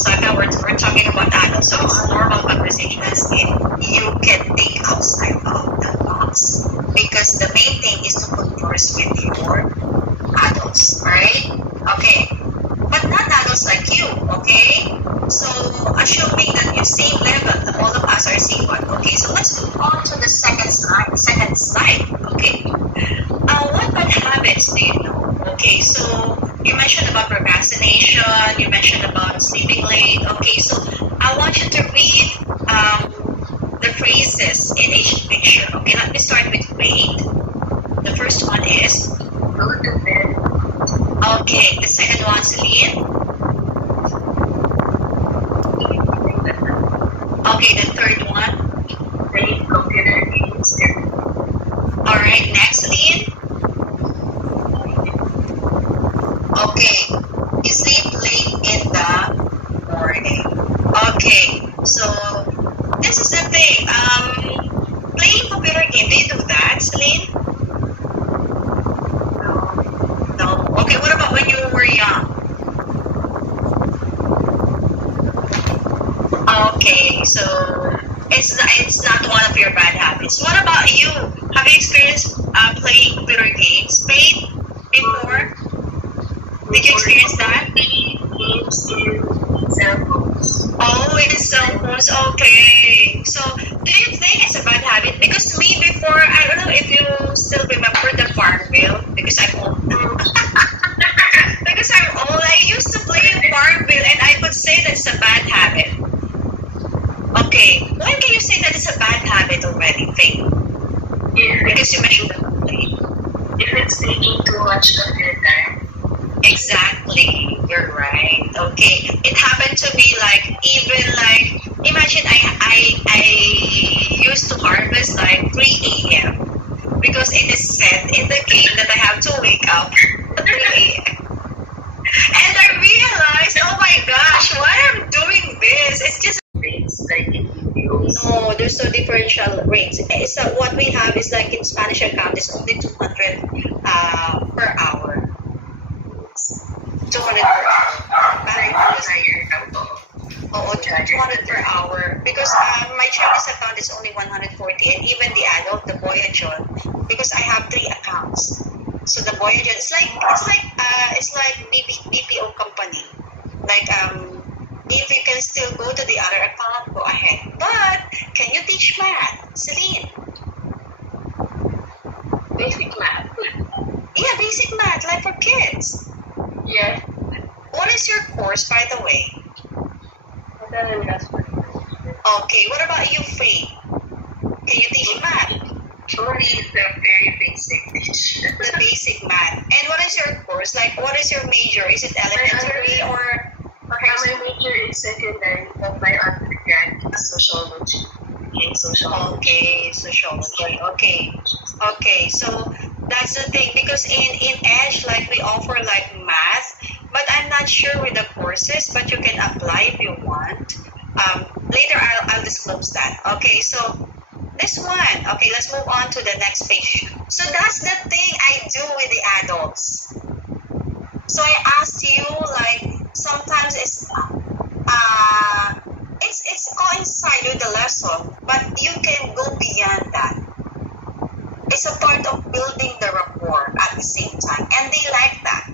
Saka, we're talking about adults, so it's normal conversation as you can think outside of the box. Because the main thing is to converse with your adults, right? Okay. But not adults like you, okay? So, assuming that you're same level, that all of us are same one. Okay, so let's move on to the second side, okay? What bad habits do you know? Okay, so you mentioned about procrastination, you mentioned about sleeping late. Okay, so I want you to read the phrases in each picture. Okay, let me start with wait. The first one is go to bed. Okay, the second one, Celine. Okay, the third one. Play computer games. Alright, next, Celine. Okay, you sleep late in the morning. Okay, so this is the thing. Playing computer game, do you do that, Celine? No. Okay, what about when you were young? Okay, so it's not one of your bad habits. What about you? Have you experienced playing computer games? Played before? Did you experience that? Games in cell phones. Oh, in cell phones. Okay. So, do you think it's a bad habit? Because me before, I don't know if you still remember the Farmville. Because I'm old. Because I'm old. I used to play Farmville, and I could say that's a bad habit. Okay. When can you say that it's a bad habit already, Faith? Because you mentioned the if it's taking too much of your time. Exactly, you're right. Okay, it happened to me imagine I used to harvest like 3 a.m. because it is said in the game that I have to wake up at 3 a.m. And I realized, oh my gosh, why I'm doing this? It's just rates like in videos. No, there's no differential rates. So what we have is like in Spanish account is only 200 per hour. 200 per hour. Oh, 200 per hour. Because my Chinese account is only 140, and even the adult, the Boyajon, because I have 3 accounts. So the Boyajon, it's like BPO company. Like if you can still go to the other account, go ahead. But can you teach math, Celine? Basic math. Yeah, basic math, like for kids. Yeah. What is your course, by the way? Okay, what about you, Faye? Can you teach math? Only the very basic teacher. The basic math. And what is your course? Like, what is your major? Is it elementary or high school? My major is secondary, but my undergrad is sociology. Okay, sociology. Okay, so that's the thing, because in Edge, like we offer like math, but I'm not sure with the courses, but you can apply if you want. Later I'll disclose that. Okay, so this one. Okay, let's move on to the next page. So that's the thing I do with the adults. So I asked you, like, sometimes it's coincide with the lesson, but you can go beyond that. It's a part of building the rapport at the same time, and they like that.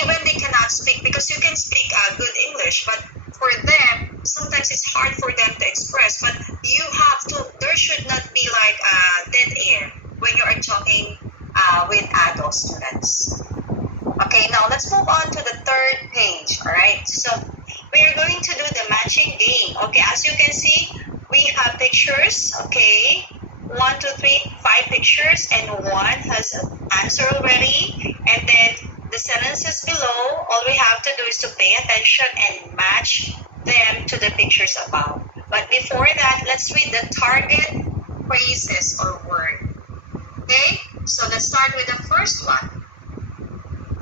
Even they cannot speak, because you can speak good English, but for them, sometimes it's hard for them to express. But you have to. There should not be like dead air when you are talking with adult students. Okay, now let's move on to the third page. All right, so we are going to do the matching game. Okay, as you can see, we have pictures. Okay, 1, 2, 3, 5 pictures, and one has an answer already. And then the sentences below, all we have to do is to pay attention and match them to the pictures above. But before that, let's read the target phrases or word. Okay, so let's start with the first one.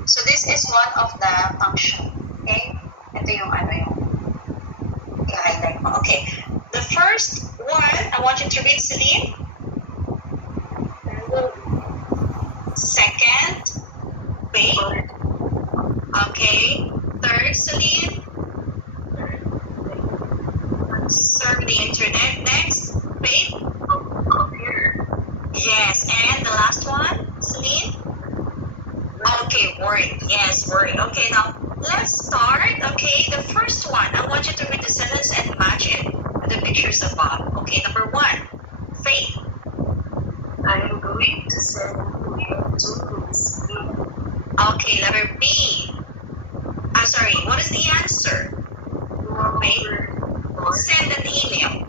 So this is one of the function. Okay, ito yung i-highlight mo. Okay, the first one, I want you to read, Celine. Second, wait. Okay. Third, Celine. let's start. Okay, the first one. I want you to read the sentence and match it with the pictures above. Okay, number 1. Faith. I am going to send an email to Miss Lee. Okay, letter B. I'm sorry, what is the answer? Wait. Send an email.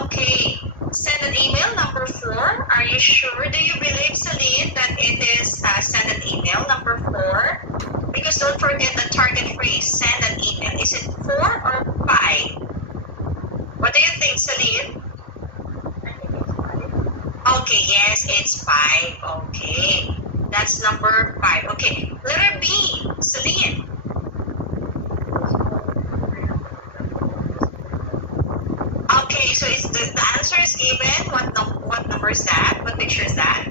Okay, send an email. Number 4. Are you sure? Do you believe, Celine, that it is send an email? Number 4. Because don't forget the target phrase, send an email. Is it 4 or 5? What do you think, Celine? Okay, yes, it's 5. Okay, that's number 5. Okay, letter B, Celine. Okay, so is the answer is given. What number is that? What picture is that?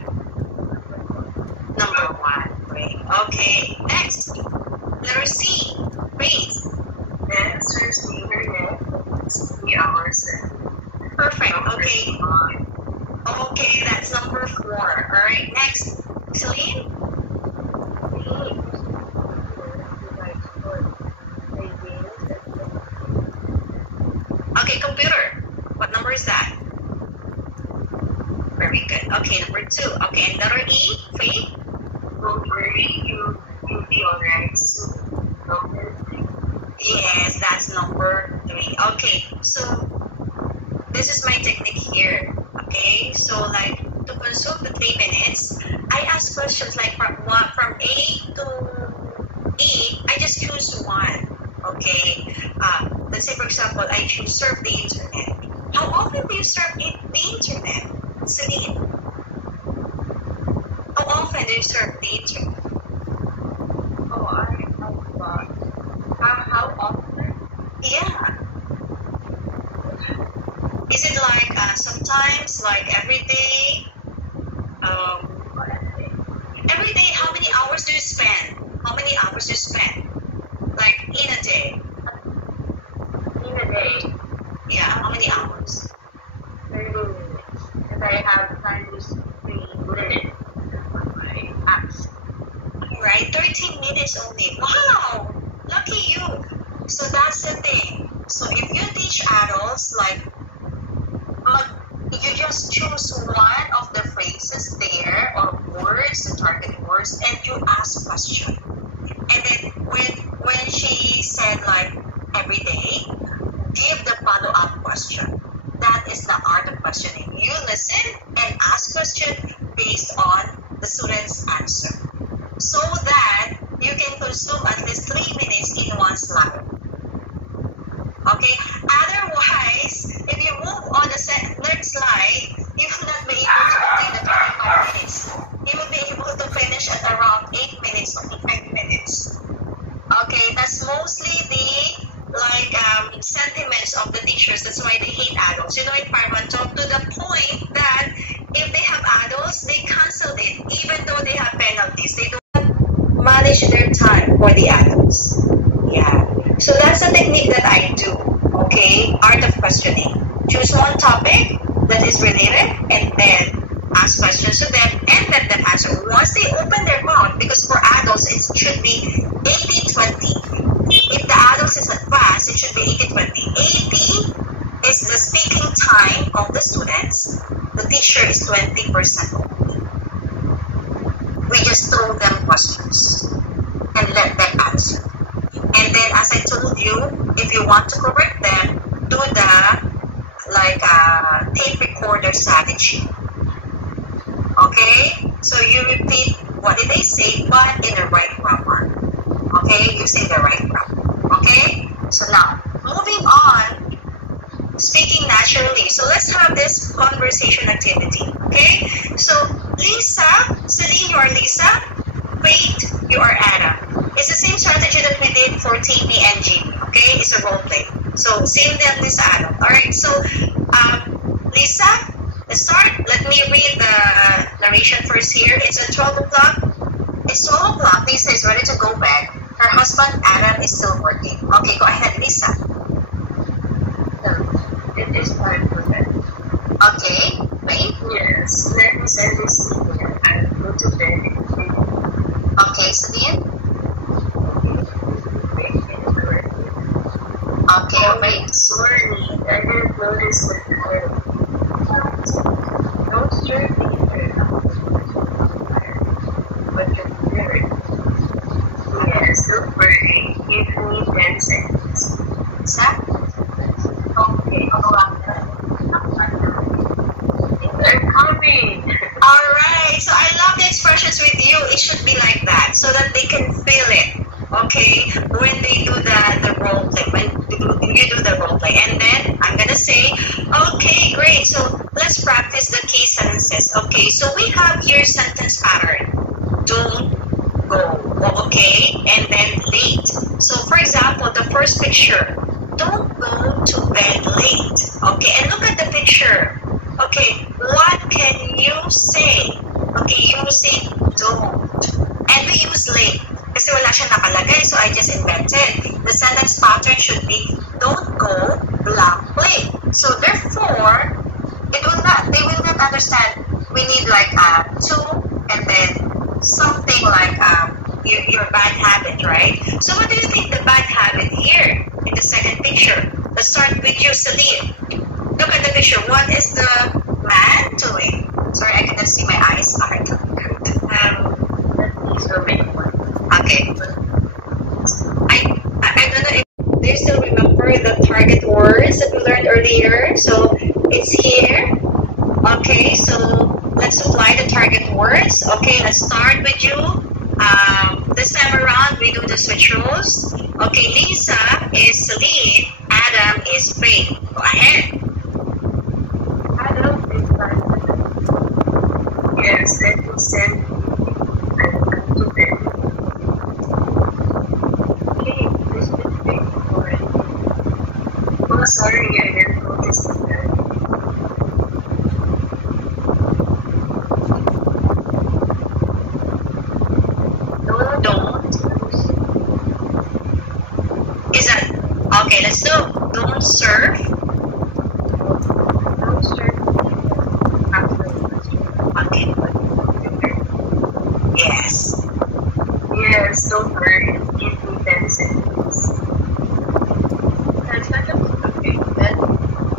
Number 1. Great. Okay, next. Letter C. Faith. The answer is the internet. It's 3 hours. Perfect. Okay. Okay, that's number 4. All right, next. Celine. Okay, computer. What number is that? Very good. Okay, number 2. Okay, and letter E, Faith. Don't worry, you'll be alright soon. Number 3. Yes, that's number 3. Okay, so this is my technique here. Okay, so like to consume the 3 minutes, I ask questions like from A to E. I just choose one. Okay, let's say for example, I choose surf the internet. How often do you surf the internet, Celine? How often do you surf the internet? Oh, I thought. How often? Yeah. Is it like sometimes, like every day? Every day, how many hours do you spend? How many hours do you spend? Like in a day? In a day? Yeah, how many hours? 30 minutes. And I have time to screen limit on my apps. Right, 13 minutes only. Wow! Lucky you. So that's the thing. So if you teach adults, like, you just choose one of the phrases there or words, the target words, and you ask question. And then when she said like every day, give the follow-up question. That is the art of questioning. You listen and ask question based on the student's answer, so that you can consume at least 3 minutes in one slide. Okay. Otherwise, if you move on the next slide, you will not be able to complete the 25 minutes. You will be able to finish at around 8 minutes or 5 minutes. Okay, that's mostly the sentiments of the teachers. That's why they hate adults. You know, in Parmantok, to the point that if they have adults, they cancel it, even though they have penalties. They don't manage their time for the adults. Yeah. So that's a technique that I do. Okay, art of questioning. Choose one topic that is related, and then ask questions to them, and let them answer. Once they open their mouth, because for adults it should be 80-20. If the adults is advanced, it should be 80-20. 80 is the speaking time of the students. The teacher is 20% only. We just throw them questions and let them answer. And then, as I told you, if you want to correct them, do the tape recorder strategy. Okay? So you repeat what did they say, but in the right grammar. Okay? Using the right grammar. Okay? So now, moving on, speaking naturally. So let's have this conversation activity. Okay? So, Lisa, Celine, you are Lisa. Faith, you are Adam. It's the same strategy that we did for TP and GB. Okay? It's a role play. So, same thing with Adam. Alright, so, Lisa, let's start. Let me read the narration first here. It's at 12 o'clock. It's 12 o'clock. Lisa is ready to go bed. Her husband, Adam, is still working. Okay, go ahead, Lisa. It is time for bed. Okay, wait. Yes, let me send this email and go to bed. Okay, Celine. Okay, wait, sorry. I didn't notice the time. Don't stir the either. But you're very. Yes, don't worry. Give me 10 seconds. Sa? Okay. I'm coming. Alright, so I love the expressions with you. It should be like that so that they can feel it. Okay, when they do the role play, when you do the role play, and then I'm gonna say, okay, great. So let's practice the key sentences. Okay, so we have here sentence pattern. Don't go. Okay, and then late. So for example, the first picture. Don't go to bed late. Okay, and look at the picture. Okay, what can you say? Okay, you say don't. And we use late. Kasi wala siya nakalagay, so I just invented. The sentence pattern should be, don't go blank late. So therefore, they will not understand. We need like to, and then something like your bad habit, right? So what do you think the bad habit here in the second picture? Let's start with you, Celine. Look at the picture. What is the man doing? Sorry, I cannot see my eyes. Alright. Okay. I don't know if do you still remember the target words that we learned earlier? So it's here. Okay, so let's apply the target words. Okay, let's start with you. This time around we do the switch roles. Okay, Lisa is Celine, Adam is Faith. Go ahead. Adam is yes, let me send to bed. Okay, this is big for it. Oh, sorry, I didn't notice that. Don't. Is that okay? Let's do. Don't surf. Don't serve Okay. Yes. yes, don't worry. Give me 10 seconds. 10 seconds? Okay, 10,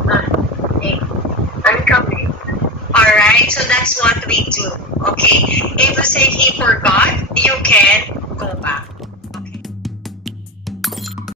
9, 8. I'm coming. Alright, so that's what we do. Okay. If you say he forgot, you can go back.